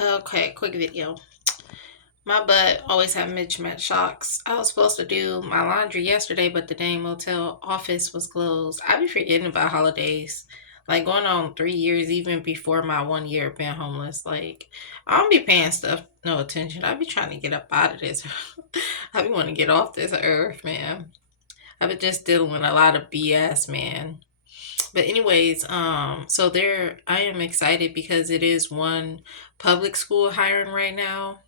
Okay, quick video. My butt always have mismatch shocks. I was supposed to do my laundry yesterday, but the dang motel office was closed. I be forgetting about holidays. Like going on 3 years, even before my 1 year of being homeless. Like I don't be paying stuff no attention. I be trying to get up out of this. I be want to get off this earth, man. I be just dealing with a lot of BS, man. But anyways, so there I am excited because it is one public school hiring right now,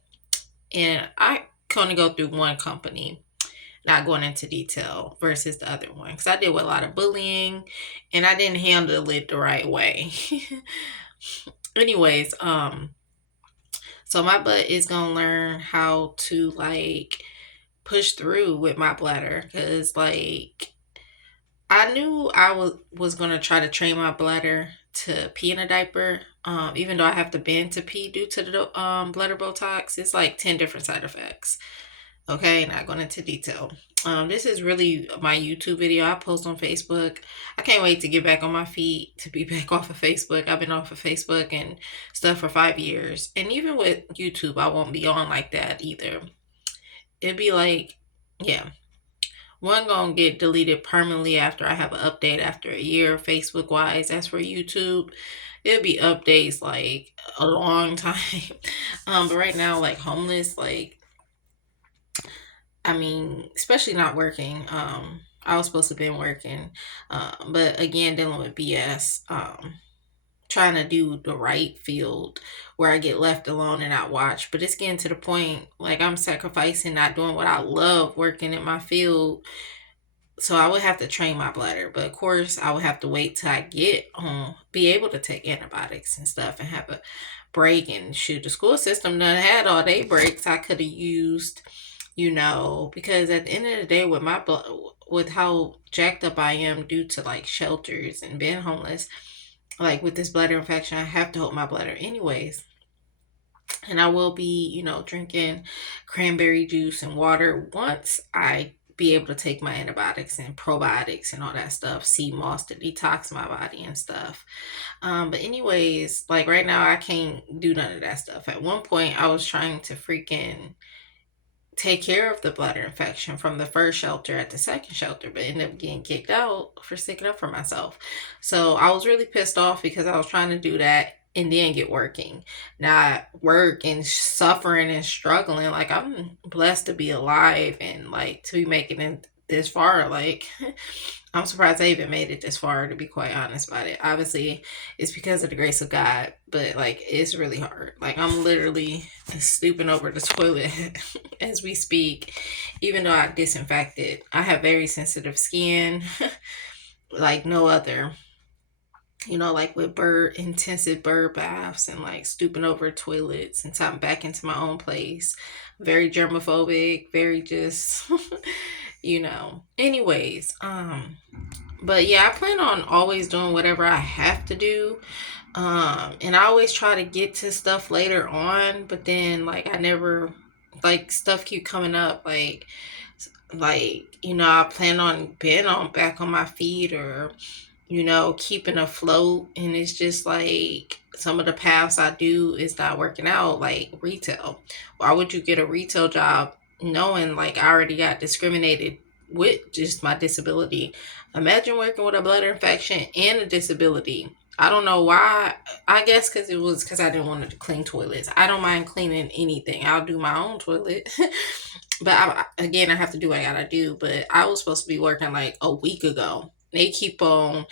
and I can only go through one company, not going into detail versus the other one because I deal with a lot of bullying and I didn't handle it the right way. Anyways, so my butt is gonna learn how to like push through with my bladder because like I knew I was gonna try to train my bladder to pee in a diaper. Even though I have to bend to pee due to the bladder Botox, it's like 10 different side effects. Okay, not going into detail. This is really my YouTube video I post on Facebook. I can't wait to get back on my feet to be back off of Facebook. I've been off of Facebook and stuff for 5 years, and even with YouTube, I won't be on like that either. It'd be like, yeah, one gonna get deleted permanently after I have an update after a year, Facebook wise. As for YouTube, it'll be updates like a long time. But right now, like homeless, like I mean, especially not working. I was supposed to been working, but again, dealing with BS. Trying to do the right field where I get left alone and not watched. But it's getting to the point like I'm sacrificing not doing what I love working in my field, so I would have to train my bladder. But of course, I would have to wait till I get home, be able to take antibiotics and stuff, and have a break. And shoot, the school system done had all day breaks I could have used, because at the end of the day, with my with how jacked up I am due to like shelters and being homeless, like with this bladder infection, I have to hold my bladder anyways. And I will be, drinking cranberry juice and water once I be able to take my antibiotics and probiotics and all that stuff, sea moss to detox my body and stuff. But anyways, like right now I can't do none of that stuff. At one point I was trying to freaking take care of the bladder infection from the first shelter at the second shelter, but ended up getting kicked out for sticking up for myself. So I was really pissed off because I was trying to do that and then get working, not work and suffering and struggling. Like I'm blessed to be alive and like to be making it this far. Like I'm surprised I even made it this far, to be quite honest about it. Obviously, it's because of the grace of God, but like it's really hard. Like I'm literally stooping over the toilet as we speak, even though I disinfected. I have very sensitive skin, like no other. Like with intensive bird baths and like stooping over toilets and I'm back into my own place. Very germophobic, very just, Anyways, but yeah, I plan on always doing whatever I have to do. And I always try to get to stuff later on, but then like I never like stuff keep coming up I plan on being on back on my feet or keeping afloat, and it's just like some of the paths I do is not working out, like retail. Why would you get a retail job knowing like I already got discriminated with just my disability? Imagine working with a blood infection and a disability. I don't know why. I guess because I didn't want to clean toilets. I don't mind cleaning anything. I'll do my own toilet. But again, I have to do what I gotta do. But I was supposed to be working like a week ago. They keep on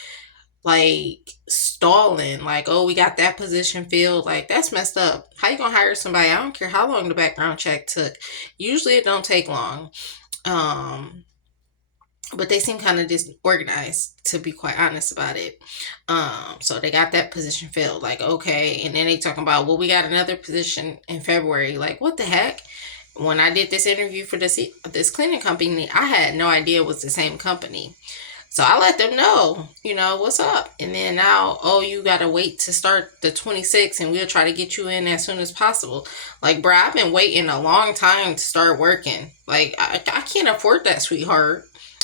like stalling, like, oh, we got that position filled. Like that's messed up. How you gonna hire somebody? I don't care how long the background check took. Usually it don't take long. Um but they seem kind of disorganized, to be quite honest about it. So they got that position filled, like okay, and then they talking about, well, we got another position in February. Like what the heck? When I did this interview for this cleaning company, I had no idea it was the same company. So I let them know, what's up. And then now, oh, you got to wait to start the 26th and we'll try to get you in as soon as possible. Like, bruh, I've been waiting a long time to start working. Like, I can't afford that, sweetheart.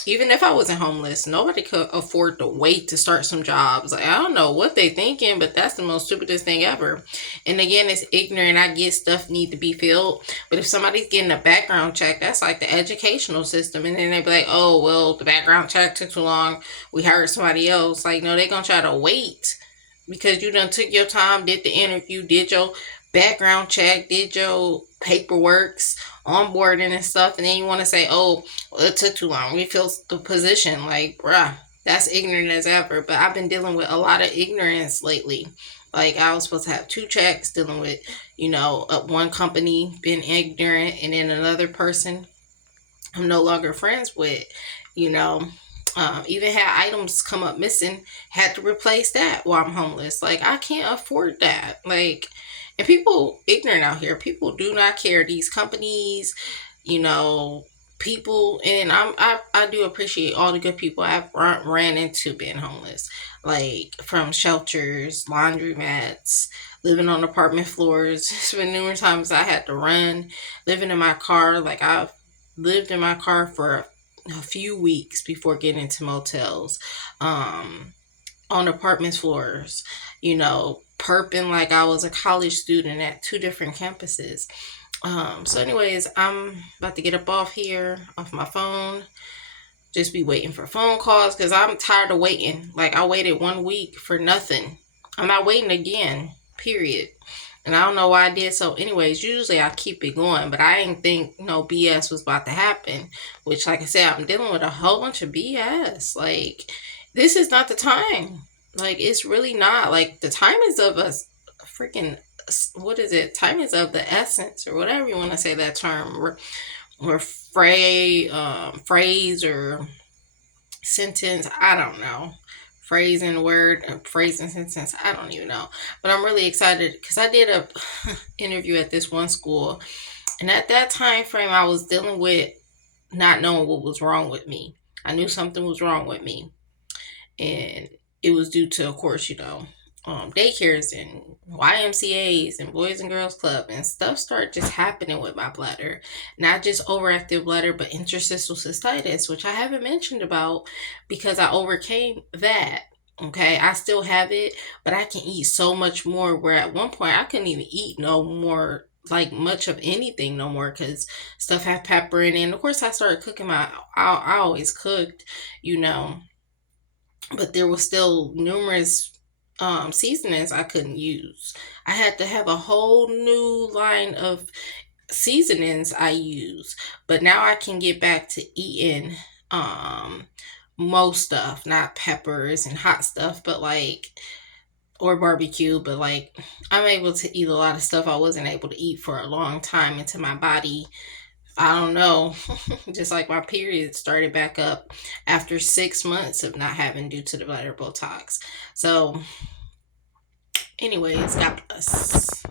Even if I wasn't homeless, nobody could afford to wait to start some jobs. Like, I don't know what they thinking, but that's the most stupidest thing ever. And again, it's ignorant. I get stuff need to be filled, but if somebody's getting a background check, that's like the educational system. And then they be like, oh well, the background check took too long. We hired somebody else. Like, no, they gonna try to wait because you done took your time, did the interview, did your background check, did your paperworks, onboarding and stuff, and then you want to say, oh, well, it took too long. We filled the position. Like, bruh, that's ignorant as ever. But I've been dealing with a lot of ignorance lately. Like, I was supposed to have two checks dealing with, one company being ignorant, and then another person I'm no longer friends with, you know. Even had items come up missing, had to replace that while I'm homeless. Like, I can't afford that. Like, and people ignorant out here. People do not care. These companies, you know, people, and I do appreciate all the good people I've ran into being homeless, like from shelters, laundromats, living on apartment floors. It's been numerous times I had to run, living in my car. Like, I've lived in my car for a few weeks before getting into motels, on apartment floors, perping like I was a college student at two different campuses. So anyways, I'm about to get up off here, off my phone. Just be waiting for phone calls because I'm tired of waiting. Like, I waited 1 week for nothing. I'm not waiting again, period. And I don't know why I did so. Anyways, usually I keep it going, but I didn't think no BS was about to happen. Which, like I said, I'm dealing with a whole bunch of BS. Like, this is not the time. Like, it's really not. Like, the time is of a freaking, what is it? Time is of the essence, or whatever you want to say that term, or phrase or sentence. I don't know. Phrase and word, phrase and sentence. I don't even know. But I'm really excited because I did a interview at this one school, and at that time frame, I was dealing with not knowing what was wrong with me. I knew something was wrong with me, and it was due to, of course, daycares and YMCA's and Boys and Girls Club and stuff started just happening with my bladder. Not just overactive bladder, but interstitial cystitis, which I haven't mentioned about because I overcame that. Okay, I still have it, but I can eat so much more. Where at one point I couldn't even eat no more, like much of anything no more, because stuff had pepper in it. And of course, I started cooking I always cooked, you know, but there was still numerous seasonings I couldn't use. I had to have a whole new line of seasonings I use. But now I can get back to eating most stuff, not peppers and hot stuff, but like, or barbecue, but like, I'm able to eat a lot of stuff I wasn't able to eat for a long time into my body. I don't know. Just like my period started back up after 6 months of not having due to the bladder Botox. So, anyways, God bless.